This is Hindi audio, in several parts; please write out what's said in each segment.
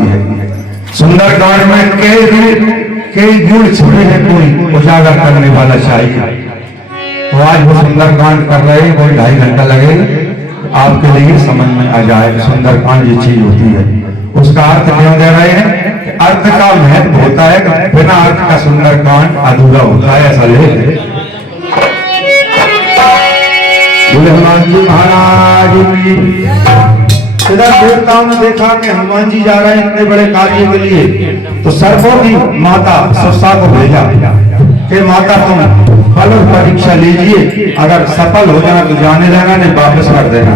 होती है। सुंदरकांड में कई गुण छिपे हैं, कोई उजागर करने वाला चाहिए। तो आज वो सुंदरकांड कर रहे हैं, कोई 2.5 घंटा लगे आपके लिए समझ में आ जाए सुंदरकांड ये चीज होती है। उसका अर्थ क्यों दे रहे हैं? अर्थ का महत्व होता है, बिना अर्थ का सुंदरकांड अधूरा होता है, ऐसा लेख है। हनुमान जी महाराज की इधर देवताओं ने देखा कि हनुमान जी जा रहे हैं इतने बड़े कार्य के लिए, तो सर्पों की माता सस्ता को भेजा कि माता तुम फल और परीक्षा लीजिए, अगर सफल हो जाना तो जाने देना, नहीं वापस कर देना।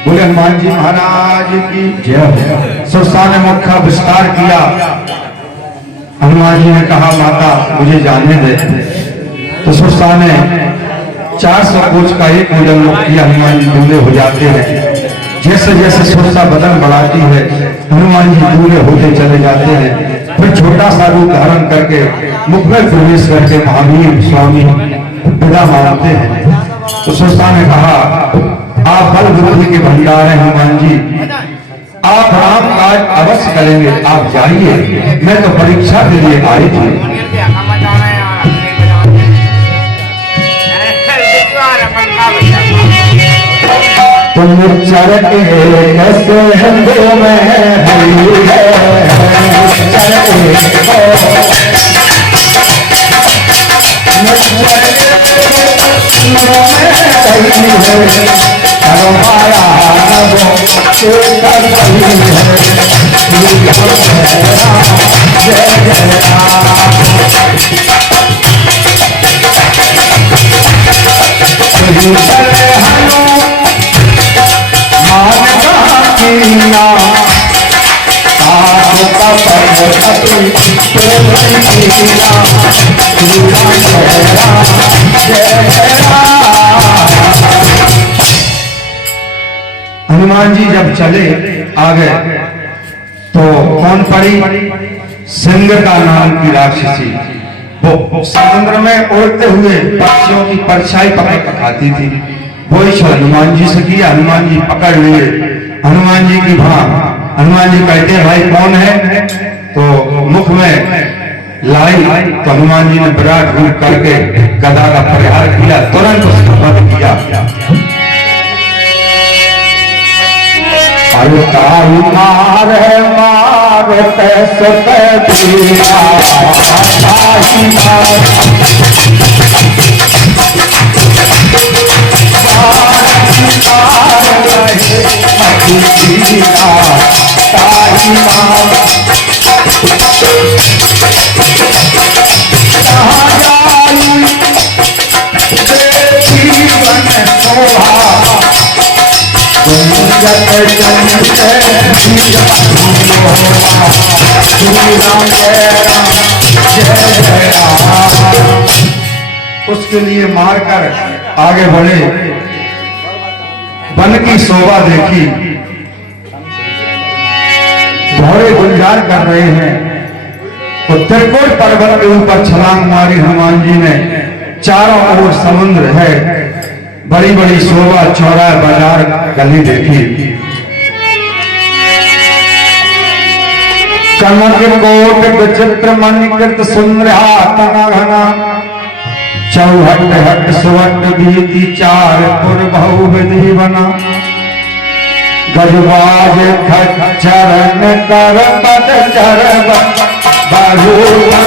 बोले हनुमान जी महाराज की जय। सुरसा ने मुख का विस्तार किया। हनुमान जी ने कहा माता मुझे जाने दे। तो सुरसा ने 400 कोष का एक मुंडन मुक्त किया। हनुमान जी दूल्हे हो जाते हैं। जैसे जैसे सुरसा बदन बढ़ाती है हनुमान जी दूल्हे होते चले जाते हैं। फिर छोटा सा रूप धारण करके मुख में प्रवेश करके महावीर स्वामी विदा मांगते हैं। तो सुरसा ने कहा आप बल बुद्धि के भंडार हैं हनुमान जी, आप राम काज अवश्य करेंगे, आप जाइए, मैं तो परीक्षा के लिए आई थी। तुम चरक कैसे हंदो में हरी है हनुमान जी जब चले आ गए तो कौन पड़ी? सिंह का नाम की राक्षसी, वो समुद्र में उड़ते हुए पक्षियों की परछाई पकड़ कर खाती थी। वही छल हनुमान जी से किया। हनुमान जी पकड़ लिए हनुमान जी की भाग। हनुमान जी कहते हैं भाई कौन है? तो मुख में लाई तो हनुमान जी ने विराट रूप करके गदा का प्रहार किया, तुरंत उसका वध किया। अरे ताई मार है मार कैसे दिया ताई उसके लिए मारकर आगे बढ़े। वन की शोभा देखी, घोड़े गुलजार कर रहे हैं। तो त्रिकोट पर्वत के ऊपर छलांग मारी हनुमान जी ने। चारों ओर समुद्र है, बड़ी बड़ी शोभा, चौराहे, बाजार, गली देखी। कनक कोट विचित्र मणिकृत सुंदर घना चौहट हट सुवट बीती चार पुर बहुविधि बना। गजबाज खच्चरन कर पद कर बहुवन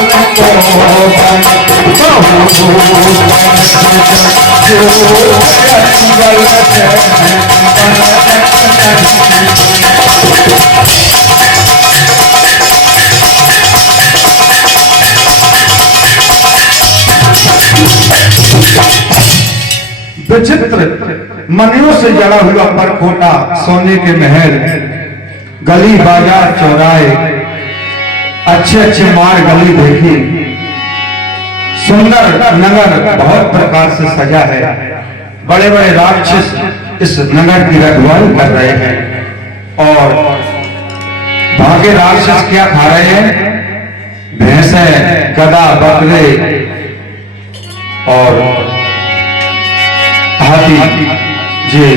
विचित्र मनियों से जड़ा हुआ परखोटा, सोने के महल, गली बाजार चौराहे, अच्छे अच्छे मार्ग गली देखी। सुंदर नगर बहुत प्रकार से सजा है। बड़े बड़े राक्षस इस नगर की रखवाली कर रहे हैं। और भागे राक्षस क्या खा रहे हैं? भैंसे, गधा, बकरे और हाथी, ये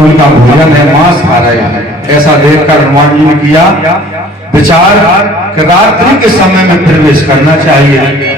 उनका भोजन है, मांस खा रहे हैं। ऐसा देखकर हनुमान जी ने किया विचार कि रात्रि के समय में प्रवेश करना चाहिए।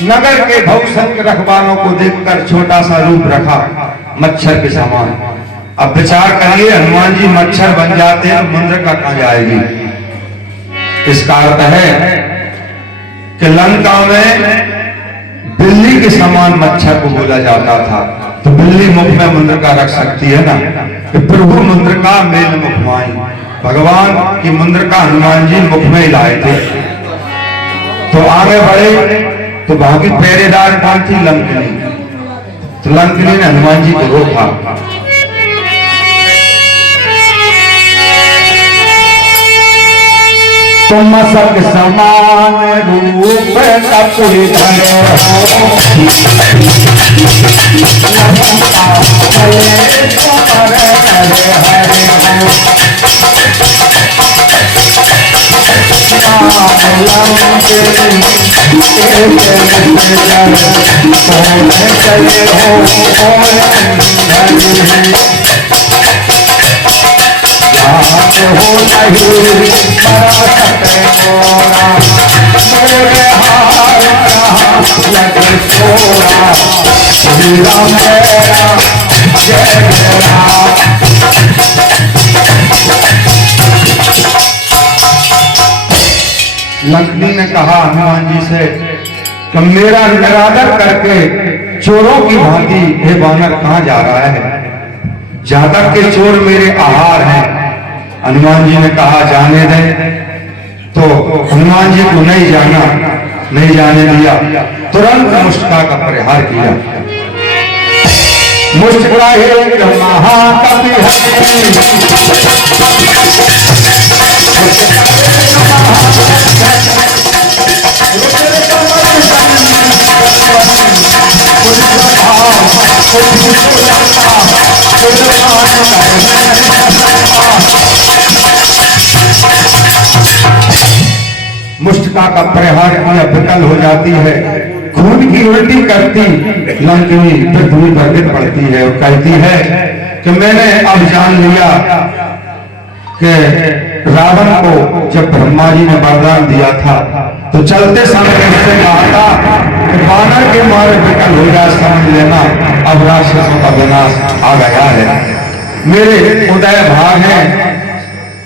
नगर के बहुसंख्य रखवालों को देखकर छोटा सा रूप रखा, मच्छर के समान। अब विचार करिए, हनुमान जी मच्छर बन जाते हैं, मुंद्रिका कहां जाएगी? इसका अर्थ है कि लंका में बिल्ली के समान मच्छर को बोला जाता था। तो बिल्ली मुख में मुंद्रिका रख सकती है ना? कि प्रभु मुंद्रिका मेल मुख माई, भगवान की मुंद्रिका हनुमान जी मुख में ही लाए थे। तो आगे बढ़े तो वहां की पहरेदार कौन थी? लंकिनी। तो लंकिनी ने हनुमान जी को रोका। तुम सब समान रूप लंकिनी ने कहा हनुमान जी से कि मेरा निरादर करके चोरों की भांति हे वानर कहां जा रहा है? जातक के चोर मेरे आहार हैं। हनुमान जी ने कहा जाने दे। तो हनुमान जी को नहीं जाने दिया। तुरंत मुष्टिका का प्रहार किया। मुष्टिका महाकपि मुष्टिका का प्रहार किया, विकल हो जाती है, खून की उल्टी करती लंकिनी पृथ्वी पर गिर पड़ती है और कहती है कि मैंने अब जान लिया कि रावण को जब ब्रह्मा जी ने वरदान दिया था तो चलते समय उससे कहा था कि वानर के मारे विकल हो जाए, समझ लेना अब राक्षसों का विनाश आ गया है। मेरे उदय भाग है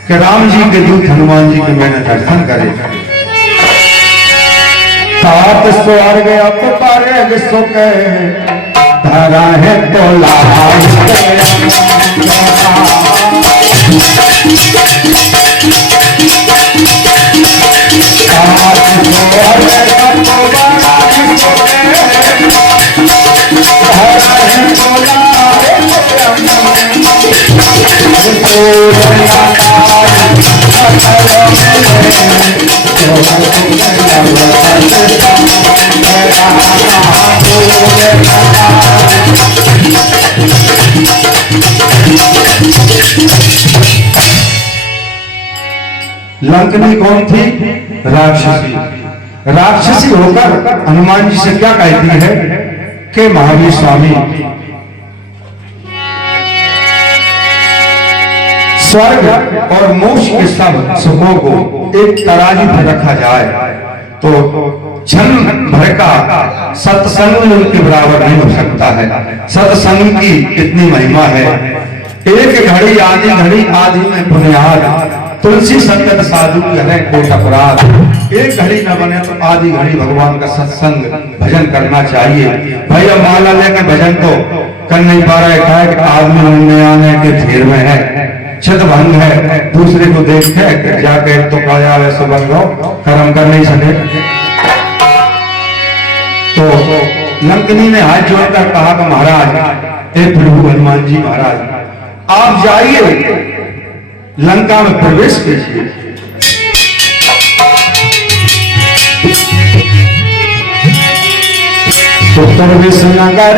कि राम जी के दूत हनुमान जी के मैंने दर्शन करे। सात स्वर्ग अपपारे विश्व के धरा है तो लंकनी कौन थी? राक्षसी। राक्षसी होकर हनुमान जी से क्या कहती है कि महावीर स्वामी स्वर्ग और मोक्ष के सब सुखों को एक तराजू पर रखा जाए तो क्षण भर का सत्संग उनके बराबर नहीं हो सकता है। सत्संग की कितनी महिमा है। एक घड़ी आदि में बुनियाद, तुलसी संगत साधु करें कोट अपराध। एक घड़ी न बने तो आधी घड़ी भगवान का सत्संग भजन करना चाहिए। भैया माला लेकर भजन तो कर नहीं पा रहा है कि आदमी में आने के घेर में है, छत भंग है, दूसरे को देख के जाके तो काया वैसे बन गो कर्म कर नहीं सके। तो लंकनी ने हाथ जोड़कर कहा कि महाराज, हे प्रभु हनुमान जी महाराज, आप जाइए लंका में प्रवेश कीजिए। तो प्रवेश नगर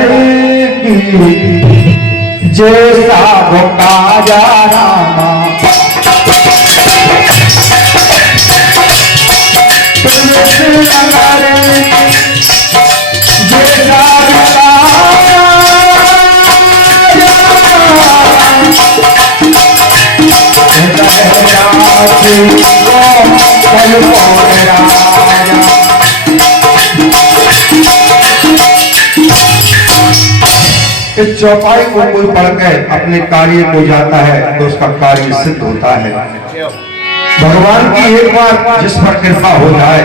जैसा भोका जा रामा, प्रवेश नगर जैसा इस चौपाई को कोई पढ़ के अपने कार्य को जाता है तो उसका कार्य सिद्ध होता है। भगवान की एक बार जिस पर कृपा हो जाए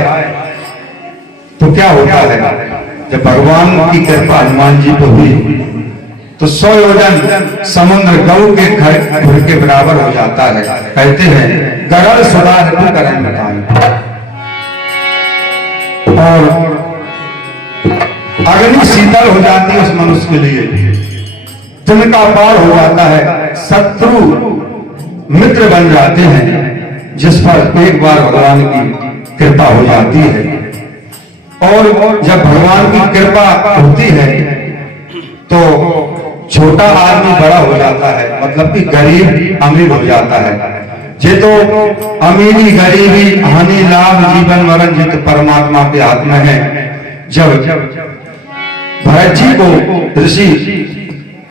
तो क्या होता है, जब भगवान की कृपा हनुमान जी पर हुई तो 100 योजन समुद्र गौ के घर के बराबर हो जाता है। कहते हैं गरल सदा करें बताएं, और अग्नि शीतल हो जाती है उस मनुष्य के लिए, तिनका पार हो जाता है, शत्रु मित्र बन जाते हैं जिस पर एक बार भगवान की कृपा हो जाती है। और जब भगवान की कृपा होती है तो छोटा आदमी बड़ा हो जाता है, मतलब कि गरीब अमीर हो जाता है। जे तो अमीरी गरीबी हानि लाभ जीवन मरण जित परमात्मा के हाथ में है। जब भरत जी को ऋषि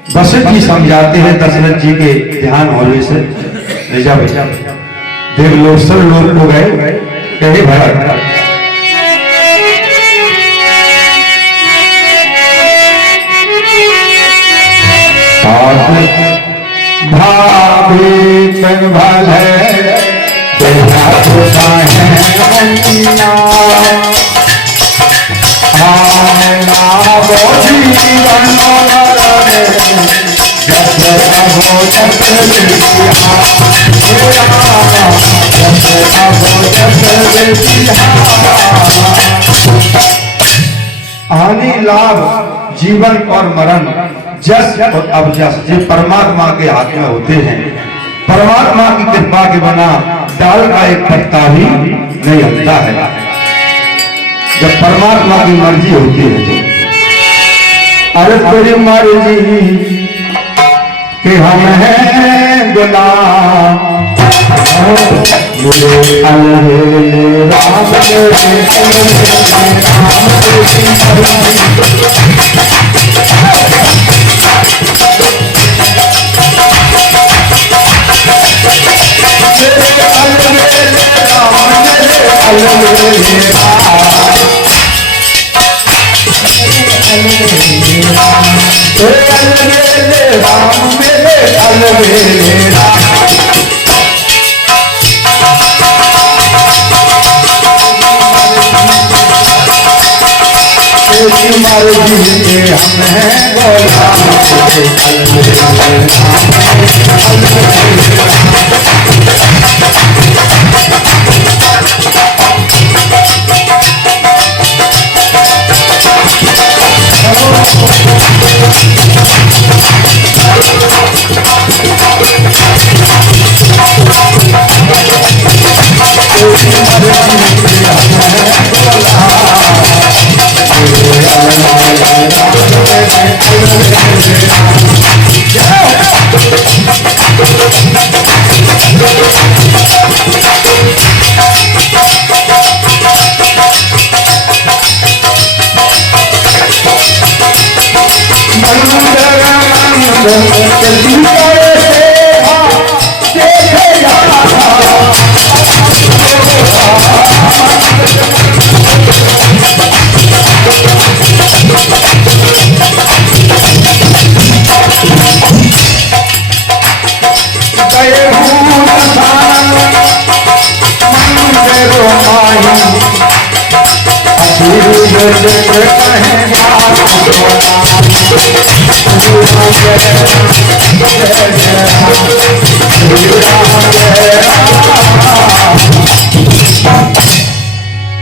वशिष्ठ जी समझाते हैं दशरथ जी के ध्यान होने से, जब देवलोक सब लोग हो गए, कहे भरत भाभी तन भले देखा होता है अन्ना, आना वो जीवन रे जब अबो हानि लाभ जीवन और मरण जस और अबजस ये परमात्मा के हाथ में होते हैं। परमात्मा की कृपा के बिना डाल का एक पत्ता भी नहीं हिलता है। जब परमात्मा की मर्जी होती है तो अरे तेरी मर्जी कि हम हैं गुलाम मेरे अलवेले राम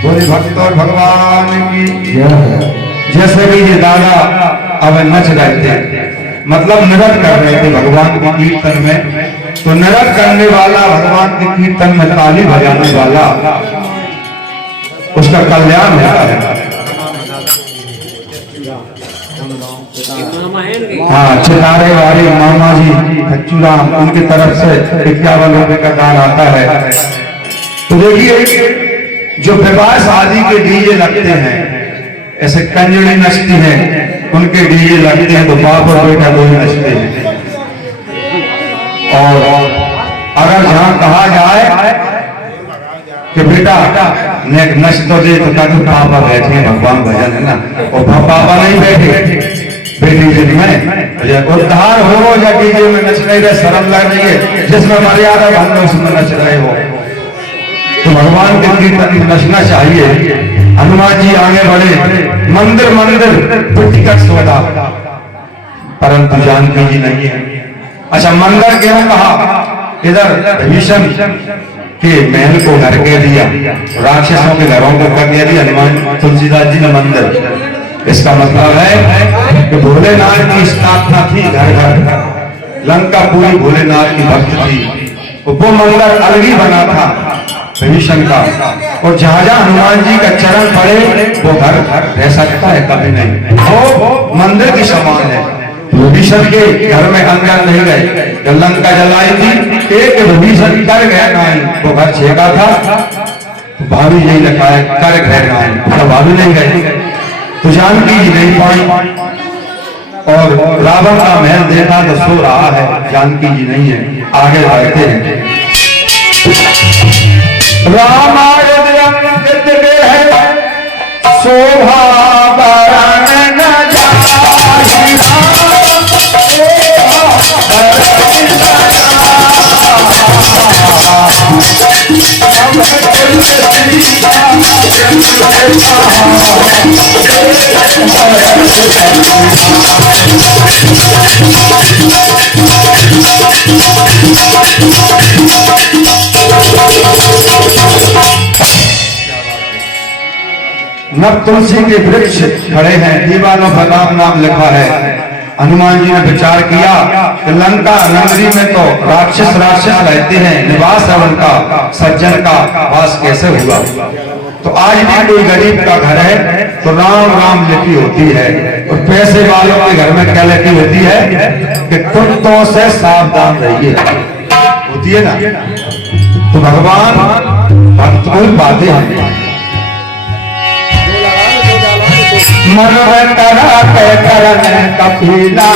बोले भक्त और भगवान की जैसे कि ये दादा अब नच रहे थे, मतलब नृत्य कर रहे थे भगवान के कीर्तन में। तो नृत्य करने वाला, भगवान के कीर्तन में ताली बजाने वाला, उसका कल्याण होता है। हाँ, चितारे वाले मामा जी खच्चूराम, उनकी तरफ से 51 रुपए का दान आता है। तो देखिए, जो विवाह शादी के डीजे लगते हैं, ऐसे कंजड़ी नचती हैं, उनके डीजे लगते हैं तो बाप और बेटा दोनों नचते हैं। और अगर जहां कहा जाए कि बेटा नच तो दे, तो क्या पापा बैठे हैं, भगवान भजन है ना, और पापा नहीं बैठे बेटी जी में उद्धार हो या डीजे में नच रहे थे, शर्म लग रही है, जिसमें मर्यादा भंग उसमें नच रहे हो। तो भगवान के कीर्तन में नचना चाहिए। हनुमान जी आगे बढ़े, मंदिर मंदिर टिकट सौदा, परंतु जानकी जी नहीं है। अच्छा, मंदिर क्यों कहा? इधर भीषण के महल को घर कह दिया, राक्षसों के घरों को कह दिया हनुमान तुलसीदास जी ने मंदिर। इसका मतलब है कि भोलेनाथ की स्थापना थी घर घर, लंका पूरी भोलेनाथ की भक्त थी। वो मंदिर अलग ही बना था विभीषण का, और जहां जहां हनुमान जी का चरण पड़े वो घर रह सकता है, कभी नहीं। वो मंदिर की समान है। विभीषण के घर में अंदर नहीं गए, जब लंका जलाई थी एक विभीषण कर गया नहीं, वो घर छेका था। भाभी यही लिखा है कर गए नहीं, तो भाभी नहीं गए, तो जानकी जी नहीं पाई। और रावण का महल देखा तो सो रहा है, जानकी जी नहीं है। आगे बढ़ते हैं, रामायण शोभा बरन न नव तुलसी के वृक्ष खड़े हैं, दीवानों पर राम नाम लिखा है। हनुमान जी ने विचार किया कि लंका नगरी में तो राक्षस रहते हैं, निवास है उनका, सज्जन का वास कैसे हुआ। तो आज भी कोई गरीब का घर है तो राम राम लिखी होती है, और पैसे वालों के घर में क्या लगी होती है कि कुत्तों से सावधान रहिए, होती है ना। तो भगवान भक्त को पाते हैं। मन में करा के करन कपिला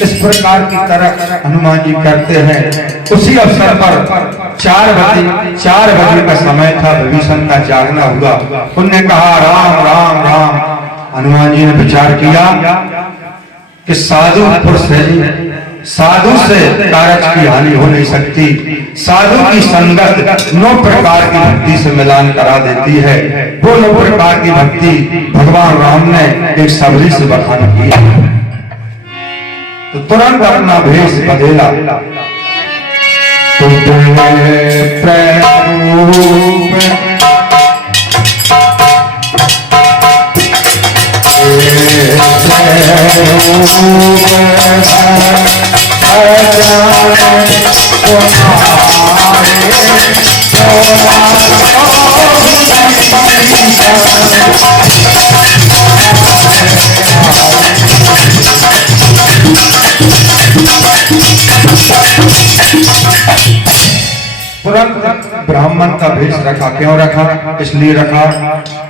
इस प्रकार की तरह हनुमान जी करते हैं। उसी अवसर पर 4 बजे का समय था, विभीषण का जागना हुआ। उनने कहा राम राम राम। हनुमान जी ने विचार किया कि साधु पुरुष है, साधु से कारज की हानि हो नहीं सकती। साधु की संगत 9 प्रकार की भक्ति से मिलान करा देती है। वो 9 प्रकार की भक्ति भगवान राम ने एक सबरी से बखान किया। तो तुरंत अपना भेष बदला। तो तुरंत ब्राह्मण का भेष रखा। क्यों रखा? इसलिए रखा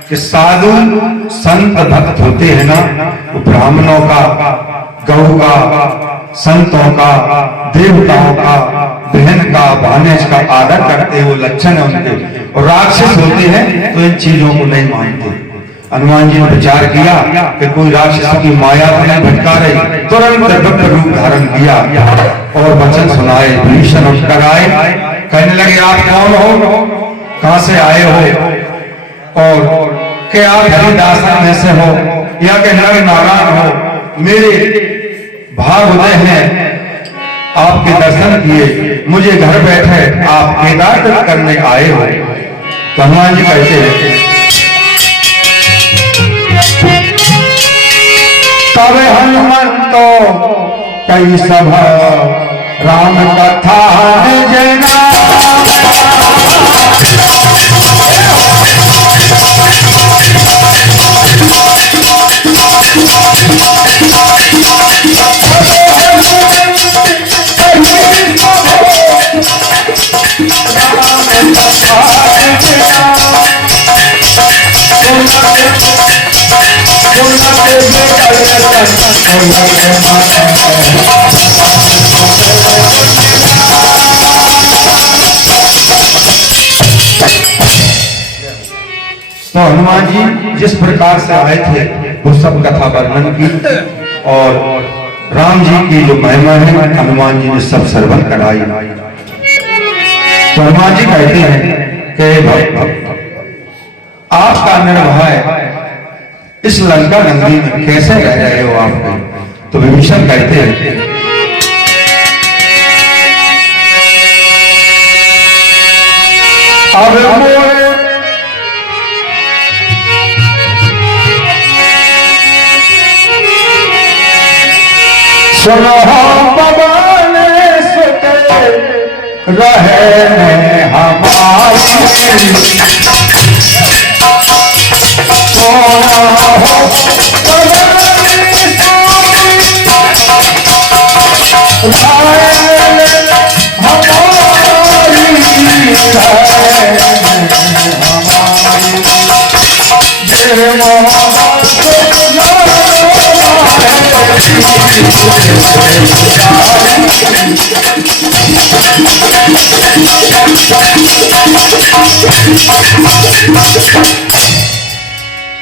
कि साधु संत भक्त होते हैं ना, वो ब्राह्मणों का, गौ का, संतों का, देवताओं का, बहन का, भानेज का आदर करते, वो लक्षण है उनके। और राक्षस होते हैं तो इन चीजों को नहीं मानते। हनुमान जी ने विचार किया कि कोई राक्षस की माया तो नहीं भटका रही। तुरंत भक्त रूप धारण किया और वचन सुनाए। विभीषण उठकर आए, कहने लगे आप कौन हो, कहां से आए हो, और कि आप हरिदास में से हो या कि नर नारायण हो। मेरे भाव उदय हैं, आपके दर्शन किए, मुझे घर बैठे आप केदार करने आए हो। तो हनुमान जी कहते हैं तब हनुमंतो कई सभा राम कथा जना। तो हनुमान जी जिस प्रकार से आए थे वो सब कथा वर्णन की, और राम जी की जो महिमा है हनुमान जी ने सब श्रवण कराई। तो हनुमान जी कहते हैं कि आपका निर्भय इस लंका नगरी में कैसे रह रहे हो आप? तो विभीषण कहते हैं अब सुनो पवन सुत रहे हमारी,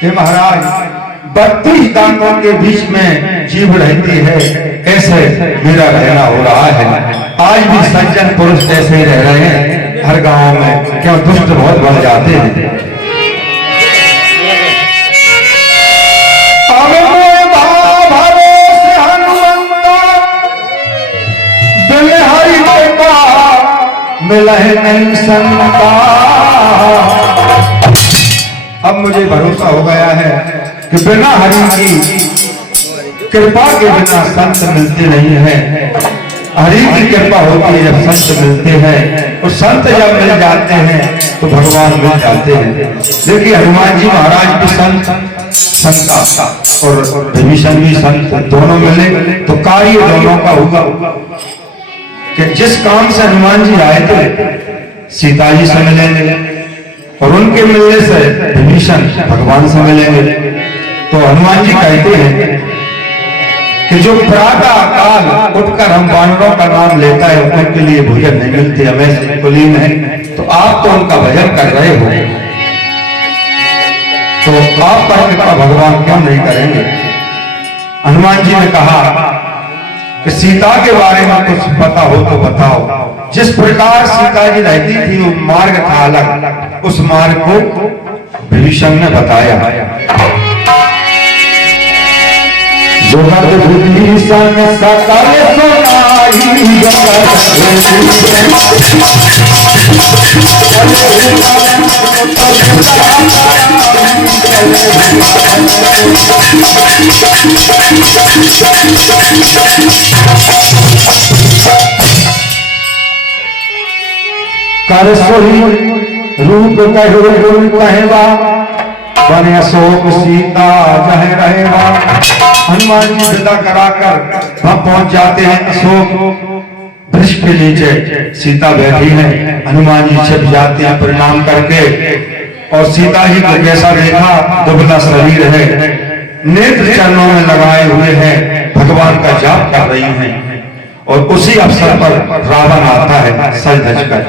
हे महाराज 32 दांतों के बीच में जीभ रहती है, ऐसे मेरा रहना हो रहा है। आज भी सज्जन पुरुष ऐसे ही रह रहे हैं हर गांव में, क्यों दुष्ट बहुत बढ़ जाते हैं। मिल मिले नहीं संता। अब मुझे भरोसा हो गया है कि बिना हरि की कृपा के बिना संत मिलते नहीं है। हरि की कृपा होती है जब संत मिलते हैं, और संत जब मिल जाते हैं तो भगवान मिल जाते हैं। देखिए हनुमान जी महाराज भी संता और विभीषण भी संत, दोनों मिले तो कार्य दोनों का होगा कि जिस काम से हनुमान जी आए थे सीता जी से मिलेंगे, और उनके मिलने से विभीषण भगवान से मिलेंगे। तो हनुमान जी कहते हैं कि जो प्रातः काल उठकर हम वानरों का नाम लेता है उनके लिए भोजन नहीं मिलते, हमें कुलीन है, तो आप तो उनका भजन कर रहे हो, तो आप पर कृपा भगवान क्यों नहीं करेंगे। हनुमान जी ने कहा कि सीता के बारे में कुछ पता हो तो बताओ। जिस प्रकार सीता जी रहती थी वो मार्ग था अलग, उस मार्ग को विभीषण ने बताया। जोहर विभीषण सकल सुनाई कर सोई रूप कहवा बने अशोक सीता जहे रहेगा। हनुमान जी विदा कराकर वहां पहुंच जाते हैं अशोक वृक्ष के नीचे, सीता बैठी है। हनुमान जी छिप जाते हैं प्रणाम करके, और सीता जी को कैसा देखा, दुबला शरीर है, नेत्र चरणों में लगाए हुए हैं, भगवान का जाप कर रही हैं। और उसी अवसर पर रावण आता है सज धज कर,